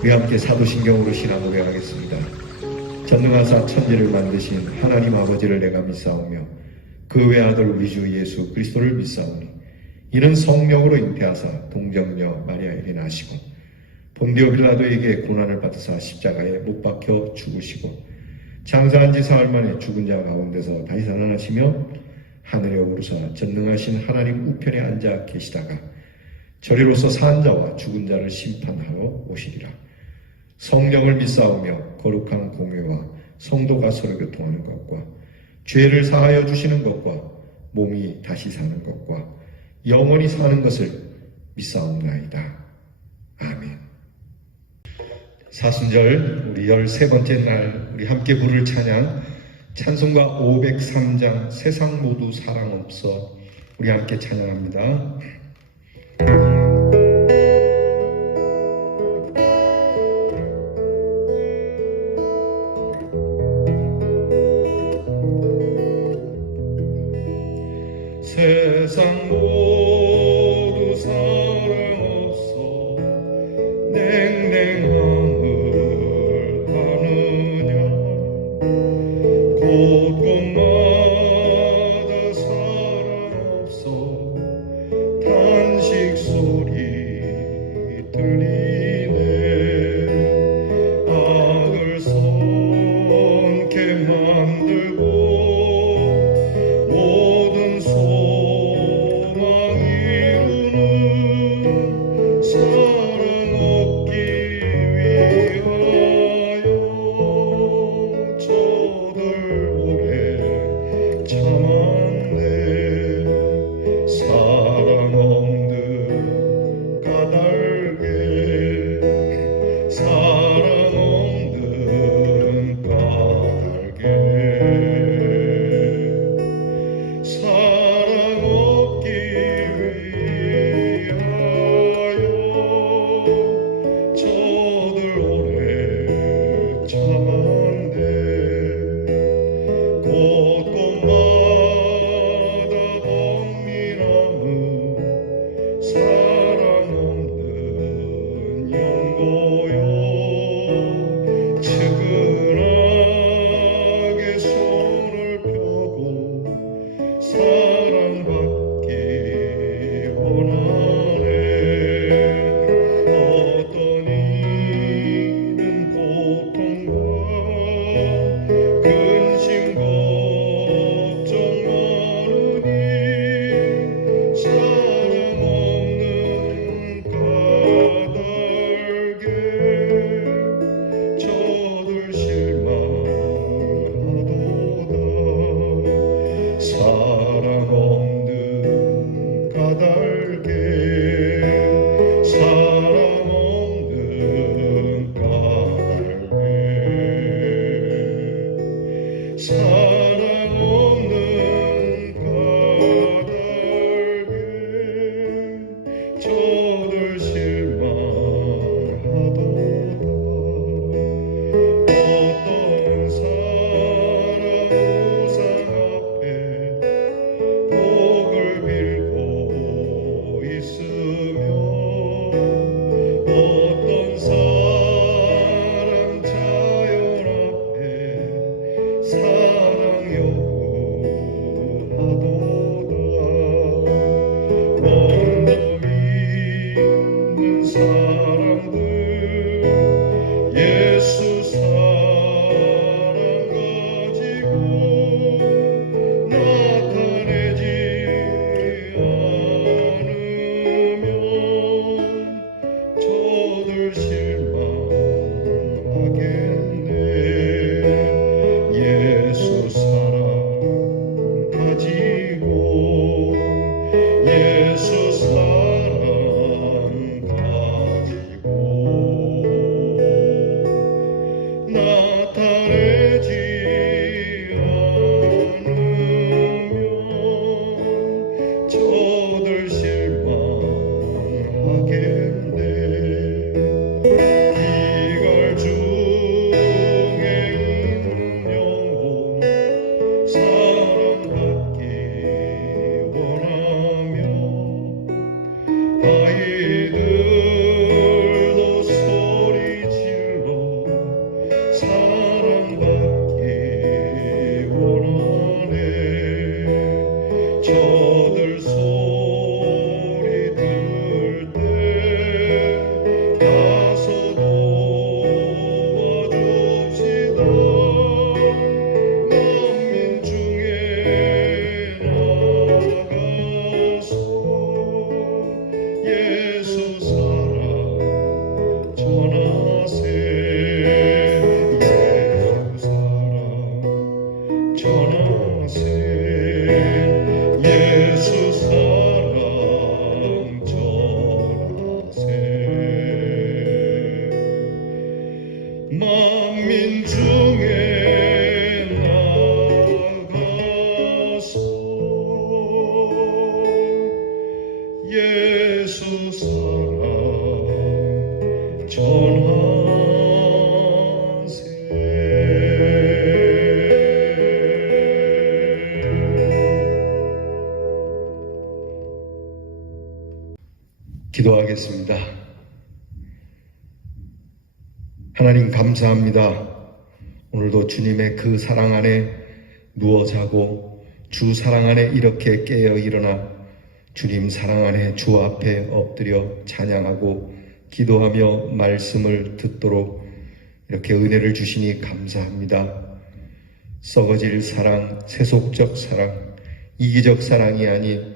우리 함께 사도신경으로 신앙 고백하겠습니다. 전능하사 천지를 만드신 하나님 아버지를 내가 믿사오며 그 외아들 우리 주 예수 그리스도를 믿사오니 이는 성령으로 잉태하사 동정녀 마리아에게 나시고 본디오 빌라도에게 고난을 받으사 십자가에 못 박혀 죽으시고 장사한 지 사흘 만에 죽은 자 가운데서 다시 살아나시며 하늘에 오르사 전능하신 하나님 우편에 앉아 계시다가 저리로서 산 자와 죽은 자를 심판하러 오시리라. 성령을 믿사오며 거룩한 공회와 성도가 서로 교통하는 것과 죄를 사하여 주시는 것과 몸이 다시 사는 것과 영원히 사는 것을 믿사옵나이다. 아멘. 사순절 우리 13번째 날 우리 함께 부를 찬양 찬송가 503장 세상 모두 사랑 없어 우리 함께 찬양합니다. 세상 모두 사랑 없어 냉랭함을 하느냐 곳곳마다 사랑 없어 탄식 소리 들리네 악을 손게 만들고 모든 소망 이루는 사랑 없기 만민 중에 나가서 예수 사랑 전하세. 기도하겠습니다. 하나님 감사합니다. 오늘도 주님의 그 사랑 안에 누워 자고 주 사랑 안에 이렇게 깨어 일어나 주님 사랑 안에 주 앞에 엎드려 찬양하고 기도하며 말씀을 듣도록 이렇게 은혜를 주시니 감사합니다. 썩어질 사랑, 세속적 사랑, 이기적 사랑이 아닌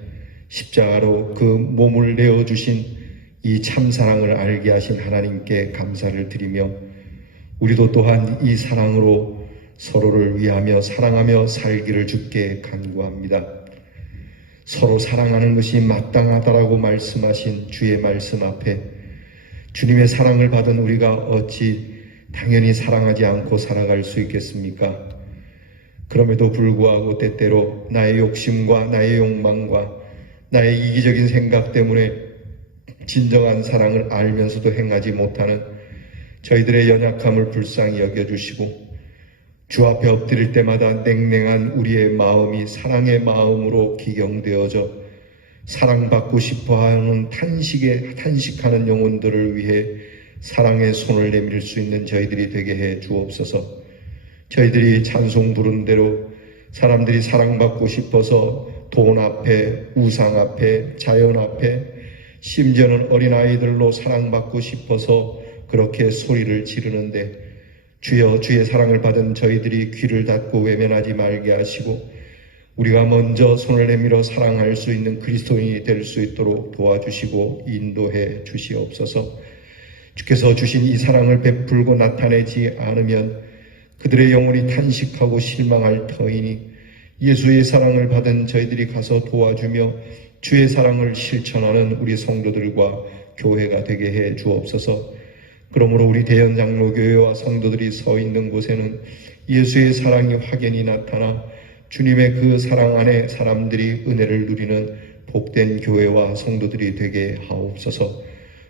십자가로 그 몸을 내어주신 이 참사랑을 알게 하신 하나님께 감사를 드리며 우리도 또한 이 사랑으로 서로를 위하며 사랑하며 살기를 주께 간구합니다. 서로 사랑하는 것이 마땅하다라고 말씀하신 주의 말씀 앞에 주님의 사랑을 받은 우리가 어찌 당연히 사랑하지 않고 살아갈 수 있겠습니까? 그럼에도 불구하고 때때로 나의 욕심과 나의 욕망과 나의 이기적인 생각 때문에 진정한 사랑을 알면서도 행하지 못하는 저희들의 연약함을 불쌍히 여겨주시고 주 앞에 엎드릴 때마다 냉랭한 우리의 마음이 사랑의 마음으로 기경되어져 사랑받고 싶어하는 탄식하는 영혼들을 위해 사랑의 손을 내밀 수 있는 저희들이 되게 해 주옵소서. 저희들이 찬송 부른 대로 사람들이 사랑받고 싶어서 돈 앞에, 우상 앞에, 자연 앞에, 심지어는 어린아이들로 사랑받고 싶어서 그렇게 소리를 지르는데 주여, 주의 사랑을 받은 저희들이 귀를 닫고 외면하지 말게 하시고 우리가 먼저 손을 내밀어 사랑할 수 있는 그리스도인이 될 수 있도록 도와주시고 인도해 주시옵소서. 주께서 주신 이 사랑을 베풀고 나타내지 않으면 그들의 영혼이 탄식하고 실망할 터이니 예수의 사랑을 받은 저희들이 가서 도와주며 주의 사랑을 실천하는 우리 성도들과 교회가 되게 해 주옵소서. 그러므로 우리 대연장로교회와 성도들이 서 있는 곳에는 예수의 사랑이 확연히 나타나 주님의 그 사랑 안에 사람들이 은혜를 누리는 복된 교회와 성도들이 되게 하옵소서.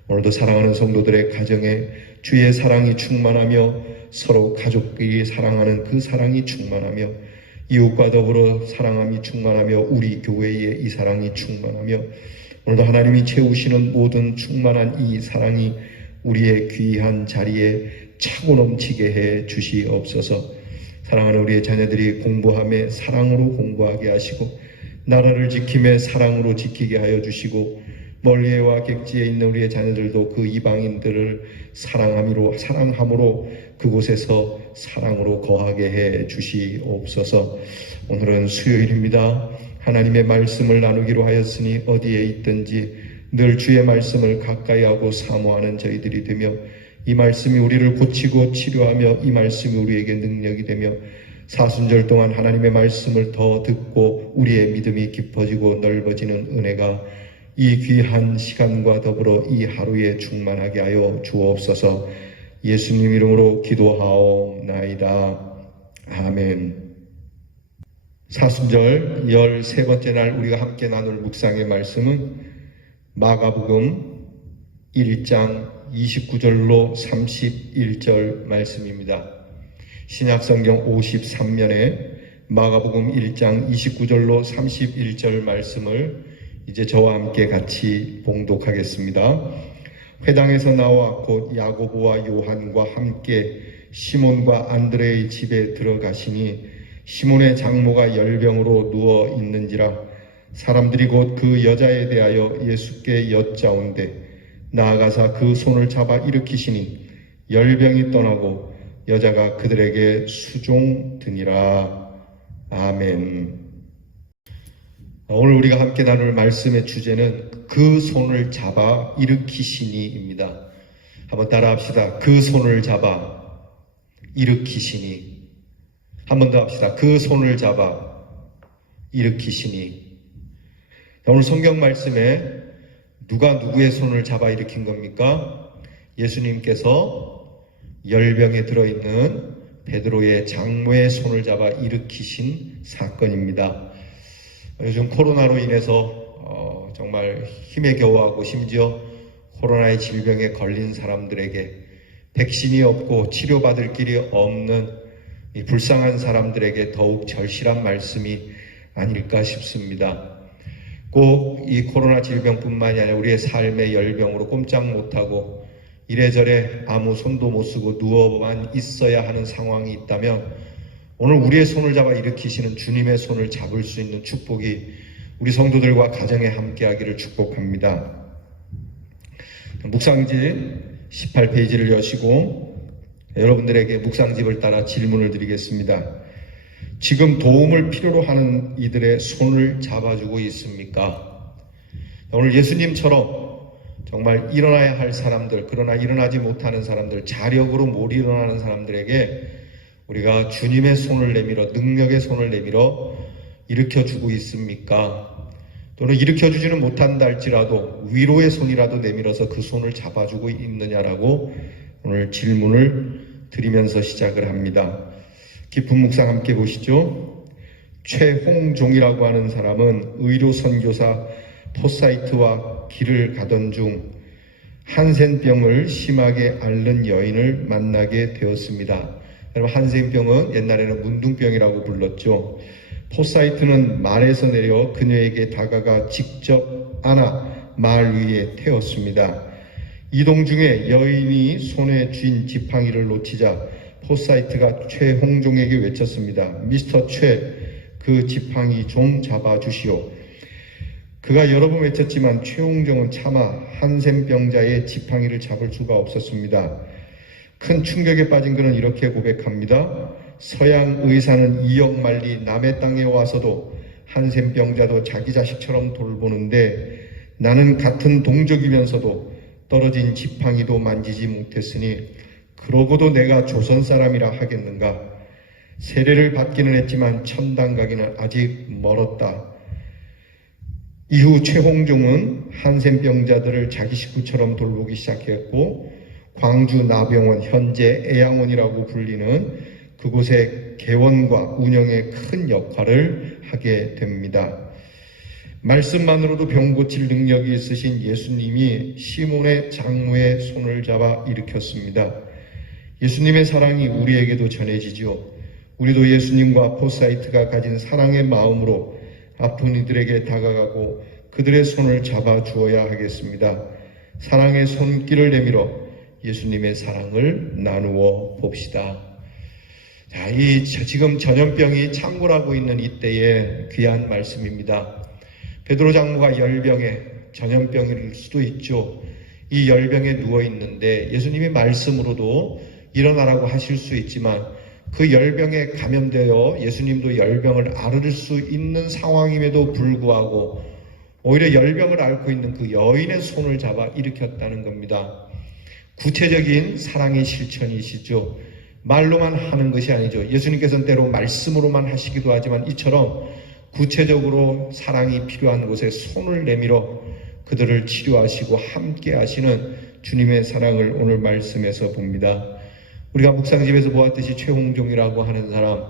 오늘도 사랑하는 성도들의 가정에 주의 사랑이 충만하며 서로 가족끼리 사랑하는 그 사랑이 충만하며 이웃과 더불어 사랑함이 충만하며 우리 교회에 이 사랑이 충만하며 오늘도 하나님이 채우시는 모든 충만한 이 사랑이 우리의 귀한 자리에 차고 넘치게 해 주시옵소서. 사랑하는 우리의 자녀들이 공부함에 사랑으로 공부하게 하시고 나라를 지킴에 사랑으로 지키게 하여 주시고 멀리와 객지에 있는 우리의 자녀들도 그 이방인들을 사랑함으로 그곳에서 사랑으로 거하게 해 주시옵소서. 오늘은 수요일입니다. 하나님의 말씀을 나누기로 하였으니 어디에 있든지 늘 주의 말씀을 가까이 하고 사모하는 저희들이 되며 이 말씀이 우리를 고치고 치료하며 이 말씀이 우리에게 능력이 되며 사순절 동안 하나님의 말씀을 더 듣고 우리의 믿음이 깊어지고 넓어지는 은혜가 이 귀한 시간과 더불어 이 하루에 충만하게 하여 주옵소서. 예수님 이름으로 기도하옵나이다. 아멘. 사순절 13번째 날 우리가 함께 나눌 묵상의 말씀은 마가복음 1장 29절로 31절 말씀입니다. 신약성경 53면에 마가복음 1장 29절로 31절 말씀을 이제 저와 함께 같이 봉독하겠습니다. 회당에서 나와 곧 야고보와 요한과 함께 시몬과 안드레의 집에 들어가시니 시몬의 장모가 열병으로 누워 있는지라 사람들이 곧 그 여자에 대하여 예수께 여짜온대 나아가사 그 손을 잡아 일으키시니 열병이 떠나고 여자가 그들에게 수종드니라. 아멘. 오늘 우리가 함께 나눌 말씀의 주제는 그 손을 잡아 일으키시니입니다. 한번 따라합시다. 그 손을 잡아 일으키시니. 한 번 더 합시다. 그 손을 잡아 일으키시니. 오늘 성경 말씀에 누가 누구의 손을 잡아 일으킨 겁니까? 예수님께서 열병에 들어있는 베드로의 장모의 손을 잡아 일으키신 사건입니다. 요즘 코로나로 인해서 정말 힘에 겨워하고 심지어 코로나의 질병에 걸린 사람들에게 백신이 없고 치료받을 길이 없는 이 불쌍한 사람들에게 더욱 절실한 말씀이 아닐까 싶습니다. 꼭 이 코로나 질병뿐만이 아니라 우리의 삶의 열병으로 꼼짝 못하고 이래저래 아무 손도 못 쓰고 누워만 있어야 하는 상황이 있다면 오늘 우리의 손을 잡아 일으키시는 주님의 손을 잡을 수 있는 축복이 우리 성도들과 가정에 함께하기를 축복합니다. 묵상집 18페이지를 여시고 여러분들에게 묵상집을 따라 질문을 드리겠습니다. 지금 도움을 필요로 하는 이들의 손을 잡아주고 있습니까? 오늘 예수님처럼 정말 일어나야 할 사람들, 그러나 일어나지 못하는 사람들, 자력으로 못 일어나는 사람들에게 우리가 주님의 손을 내밀어, 능력의 손을 내밀어 일으켜주고 있습니까? 또는 일으켜주지는 못한다 할지라도 위로의 손이라도 내밀어서 그 손을 잡아주고 있느냐라고 오늘 질문을 드리면서 시작을 합니다. 깊은 묵상 함께 보시죠. 최홍종이라고 하는 사람은 의료 선교사 포사이트와 길을 가던 중 한센병을 심하게 앓는 여인을 만나게 되었습니다. 여러분, 한센병은 옛날에는 문둥병이라고 불렀죠. 포사이트는 말에서 내려 그녀에게 다가가 직접 안아 말 위에 태웠습니다. 이동 중에 여인이 손에 쥔 지팡이를 놓치자 포사이트가 최홍종에게 외쳤습니다. 미스터 최, 그 지팡이 좀 잡아주시오. 그가 여러 번 외쳤지만 최홍종은 차마 한센병자의 지팡이를 잡을 수가 없었습니다. 큰 충격에 빠진 그는 이렇게 고백합니다. 서양 의사는 2억 말리 남의 땅에 와서도 한센병자도 자기 자식처럼 돌보는데 나는 같은 동족이면서도 떨어진 지팡이도 만지지 못했으니 그러고도 내가 조선 사람이라 하겠는가? 세례를 받기는 했지만 천당 가기는 아직 멀었다. 이후 최홍종은 한센병자들을 자기 식구처럼 돌보기 시작했고 광주 나병원, 현재 애양원이라고 불리는 그곳의 개원과 운영에 큰 역할을 하게 됩니다. 말씀만으로도 병 고칠 능력이 있으신 예수님이 시몬의 장모의 손을 잡아 일으켰습니다. 예수님의 사랑이 우리에게도 전해지죠. 우리도 예수님과 포사이트가 가진 사랑의 마음으로 아픈 이들에게 다가가고 그들의 손을 잡아 주어야 하겠습니다. 사랑의 손길을 내밀어 예수님의 사랑을 나누어 봅시다. 자, 지금 전염병이 창궐하고 있는 이때의 귀한 말씀입니다. 베드로 장모가 열병에, 전염병일 수도 있죠. 이 열병에 누워 있는데 예수님이 말씀으로도 일어나라고 하실 수 있지만 그 열병에 감염되어 예수님도 열병을 앓을 수 있는 상황임에도 불구하고 오히려 열병을 앓고 있는 그 여인의 손을 잡아 일으켰다는 겁니다. 구체적인 사랑의 실천이시죠. 말로만 하는 것이 아니죠. 예수님께서는 때로 말씀으로만 하시기도 하지만 이처럼 구체적으로 사랑이 필요한 곳에 손을 내밀어 그들을 치료하시고 함께 하시는 주님의 사랑을 오늘 말씀에서 봅니다. 우리가 묵상집에서 보았듯이 최홍종이라고 하는 사람,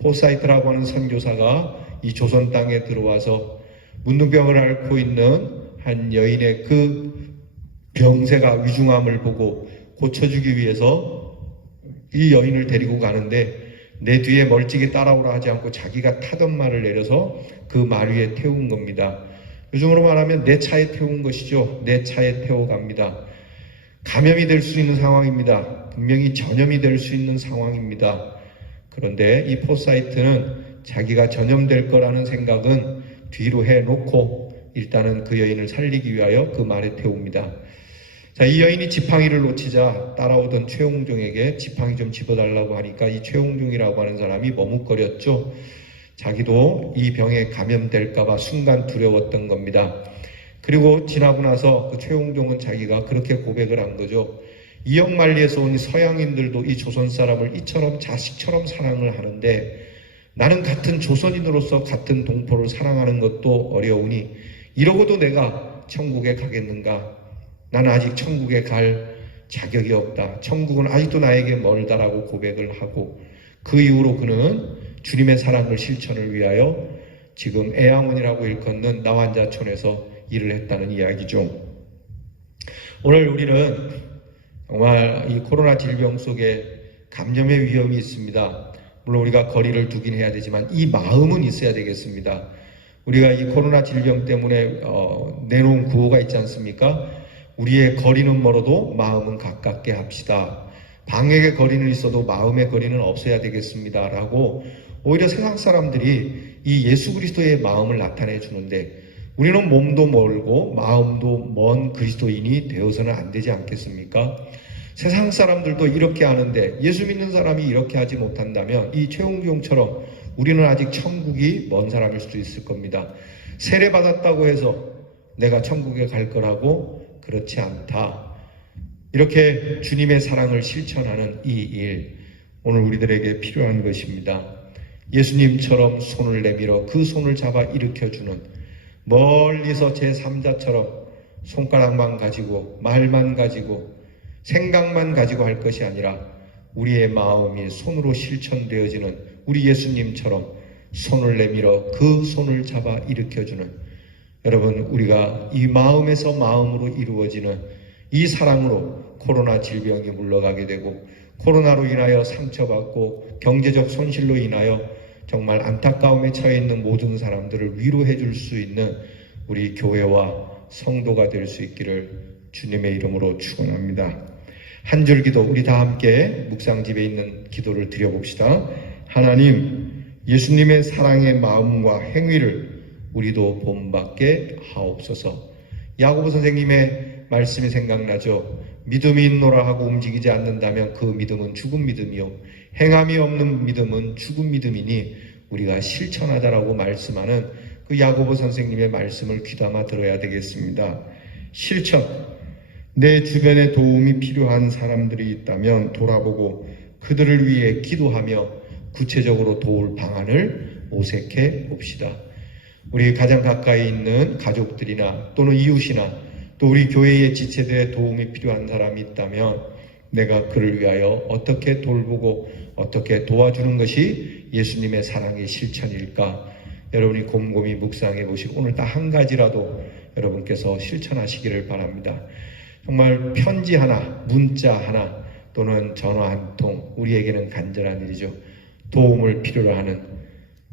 포사이트라고 하는 선교사가 이 조선 땅에 들어와서 문둥병을 앓고 있는 한 여인의 그 병세가 위중함을 보고 고쳐주기 위해서 이 여인을 데리고 가는데 내 뒤에 멀찍이 따라오라 하지 않고 자기가 타던 말을 내려서 그 말 위에 태운 겁니다. 요즘으로 말하면 내 차에 태운 것이죠. 내 차에 태워갑니다. 감염이 될 수 있는 상황입니다. 분명히 전염이 될 수 있는 상황입니다. 그런데 이 포사이트는 자기가 전염될 거라는 생각은 뒤로 해놓고 일단은 그 여인을 살리기 위하여 그 말에 태웁니다. 자, 이 여인이 지팡이를 놓치자 따라오던 최홍종에게 지팡이 좀 집어달라고 하니까 이 최홍종이라고 하는 사람이 머뭇거렸죠. 자기도 이 병에 감염될까봐 순간 두려웠던 겁니다. 그리고 지나고 나서 그 최홍종은 자기가 그렇게 고백을 한 거죠. 이역만리에서 온 서양인들도 이 조선 사람을 이처럼 자식처럼 사랑을 하는데 나는 같은 조선인으로서 같은 동포를 사랑하는 것도 어려우니 이러고도 내가 천국에 가겠는가? 나는 아직 천국에 갈 자격이 없다. 천국은 아직도 나에게 멀다라고 고백을 하고 그 이후로 그는 주님의 사랑을 실천을 위하여 지금 애양원이라고 일컫는 나환자촌에서 일을 했다는 이야기죠. 오늘 우리는 정말 이 코로나 질병 속에 감염의 위험이 있습니다. 물론 우리가 거리를 두긴 해야 되지만 이 마음은 있어야 되겠습니다. 우리가 이 코로나 질병 때문에 내놓은 구호가 있지 않습니까? 우리의 거리는 멀어도 마음은 가깝게 합시다. 방역의 거리는 있어도 마음의 거리는 없어야 되겠습니다. 라고 오히려 세상 사람들이 이 예수 그리스도의 마음을 나타내 주는데 우리는 몸도 멀고 마음도 먼 그리스도인이 되어서는 안 되지 않겠습니까? 세상 사람들도 이렇게 하는데 예수 믿는 사람이 이렇게 하지 못한다면 이 최홍기용처럼 우리는 아직 천국이 먼 사람일 수도 있을 겁니다. 세례 받았다고 해서 내가 천국에 갈 거라고 그렇지 않다. 이렇게 주님의 사랑을 실천하는 이 일, 오늘 우리들에게 필요한 것입니다. 예수님처럼 손을 내밀어 그 손을 잡아 일으켜주는, 멀리서 제3자처럼 손가락만 가지고 말만 가지고 생각만 가지고 할 것이 아니라 우리의 마음이 손으로 실천되어지는 우리 예수님처럼 손을 내밀어 그 손을 잡아 일으켜주는, 여러분, 우리가 이 마음에서 마음으로 이루어지는 이 사랑으로 코로나 질병이 물러가게 되고 코로나로 인하여 상처받고 경제적 손실로 인하여 정말 안타까움에 처해 있는 모든 사람들을 위로해 줄 수 있는 우리 교회와 성도가 될 수 있기를 주님의 이름으로 축원합니다. 한 줄 기도 우리 다 함께 묵상집에 있는 기도를 드려봅시다. 하나님, 예수님의 사랑의 마음과 행위를 우리도 본받게 하옵소서. 야고보 선생님의 말씀이 생각나죠. 믿음이 있노라 하고 움직이지 않는다면 그 믿음은 죽은 믿음이요 행함이 없는 믿음은 죽은 믿음이니 우리가 실천하자라고 말씀하는 그 야고보 선생님의 말씀을 귀담아 들어야 되겠습니다. 실천. 내 주변에 도움이 필요한 사람들이 있다면 돌아보고 그들을 위해 기도하며 구체적으로 도울 방안을 모색해 봅시다. 우리 가장 가까이 있는 가족들이나 또는 이웃이나 또 우리 교회의 지체들의 도움이 필요한 사람이 있다면 내가 그를 위하여 어떻게 돌보고 어떻게 도와주는 것이 예수님의 사랑의 실천일까? 여러분이 곰곰이 묵상해 보시고 오늘 딱 한 가지라도 여러분께서 실천하시기를 바랍니다. 정말 편지 하나, 문자 하나 또는 전화 한 통, 우리에게는 간절한 일이죠. 도움을 필요로 하는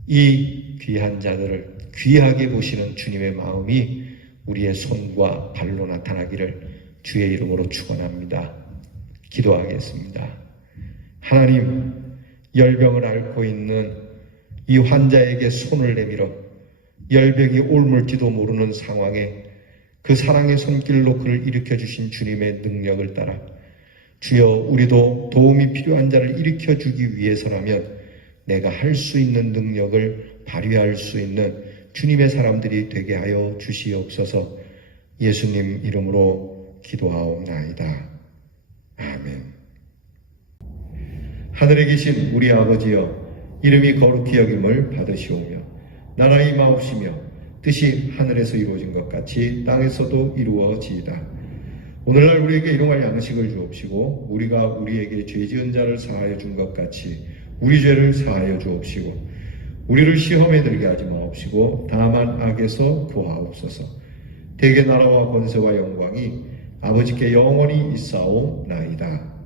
이 귀한 자들을 귀하게 보시는 주님의 마음이 우리의 손과 발로 나타나기를 주의 이름으로 축원합니다. 기도하겠습니다. 하나님, 열병을 앓고 있는 이 환자에게 손을 내밀어 열병이 옮을지도 모르는 상황에 그 사랑의 손길로 그를 일으켜주신 주님의 능력을 따라 주여, 우리도 도움이 필요한 자를 일으켜주기 위해서라면 내가 할 수 있는 능력을 발휘할 수 있는 주님의 사람들이 되게 하여 주시옵소서. 예수님 이름으로 기도하옵나이다. 아멘. 하늘에 계신 우리 아버지여, 이름이 거룩히 여김을 받으시오며 나라 임하옵시며 뜻이 하늘에서 이루어진 것 같이 땅에서도 이루어지이다. 오늘날 우리에게 일용할 양식을 주옵시고 우리가 우리에게 죄 지은 자를 사하여 준 것 같이 우리 죄를 사하여 주옵시고 우리를 시험에 들게 하지 마옵시고 다만 악에서 구하옵소서. 대개 나라와 권세와 영광이 아버지께 영원히 있사오나이다.